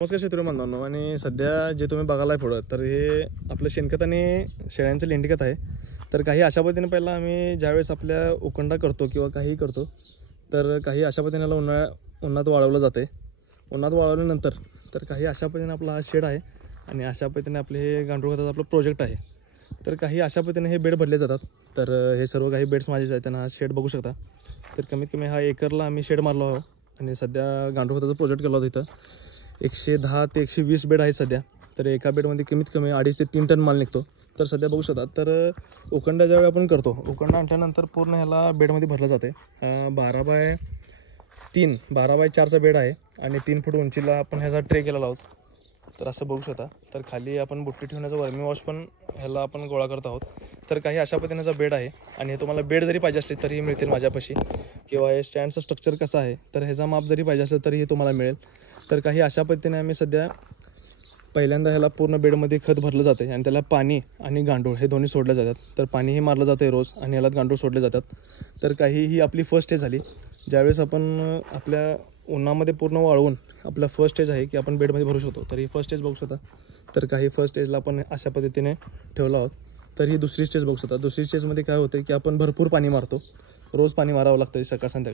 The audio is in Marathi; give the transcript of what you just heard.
नमस्कार शेतकरी बांधवांनो, आणि सध्या जे तुम्ही बघायला पुढं तर हे आपलं शेणखत आणि शेळ्यांचं लेंडीखत आहे. तर काही अशा पद्धतीने पहिला आम्ही ज्यावेळेस आपल्या उकंडा करतो किंवा काही करतो तर काही अशा पद्धतीने उन्हात वाळवलं जाते. उन्हात वाळवल्यानंतर तर काही अशा पद्धतीने आपला हा शेड आहे आणि अशा पद्धतीने आपले हे गांडूळ खताचं आपलं प्रोजेक्ट आहे. तर काही अशा पद्धतीने हे बेड भरले जातात. तर हे सर्व काही बेड्स माझे आहेत, त्यांना हा शेड बघू शकता. तर कमीत कमी हा एकरला आम्ही शेड मारलो आहोत आणि सध्या गांडूळ खताचा प्रोजेक्ट केला होता. इथं 110 ते 120 बेड आहेत सध्या. तर एका बेडमध्ये कमीत कमी 2.5 ते 3 टन माल निघतो. तर सध्या बघू शकता. तर उकंडा ज्यावेळी आपण करतो, उकंडा आणल्यानंतर पूर्ण ह्याला बेडमध्ये भरलं जाते. 12x4चा बेड आहे आणि 3 फूट उंचीला आपण ह्याचा ट्रे केलेला आहोत. तर असं बघू शकता. तर खाली आपण बुट्टी ठेवण्याचा वर्मी वॉश पण ह्याला आपण गोळा करत आहोत. तर काही अशा पद्धतीचा बेड आहे आणि हे तुम्हाला बेड जरी पाहिजे असले तरीही मिळतील माझ्यापाशी, किंवा हे स्टँडचं स्ट्रक्चर कसं आहे तर ह्याचा माप जरी पाहिजे असेल तरीही तुम्हाला मिळेल. तर काही अशा पद्धतीने आम्ही सध्या पहिल्यांदा ह्याला पूर्ण बेडमध्ये खत भरलं जाते आणि त्याला पाणी आणि गांडूळ हे दोन्ही सोडले जातात. तर पाणीही मारलं जाते रोज आणि ह्याला गांडूळ सोडले जातात. तर काही ही आपली फर्स्ट स्टेज झाली. ज्यावेळेस आपण आपल्या उन्हामध्ये पूर्ण वाळवून आपला फर्स्ट स्टेज आहे की आपण बेडमध्ये भरू शकतो. तर ही फर्स्ट स्टेज बघू शकता. तर काही फर्स्ट स्टेजला आपण अशा पद्धतीने ठेवलं आहोत. तर ही दुसरी स्टेज बघू शकता. दुसरी स्टेजमध्ये काय होतं की आपण भरपूर पाणी मारतो, रोज पाणी मारावं लागतं सकाळ संध्याकाळ.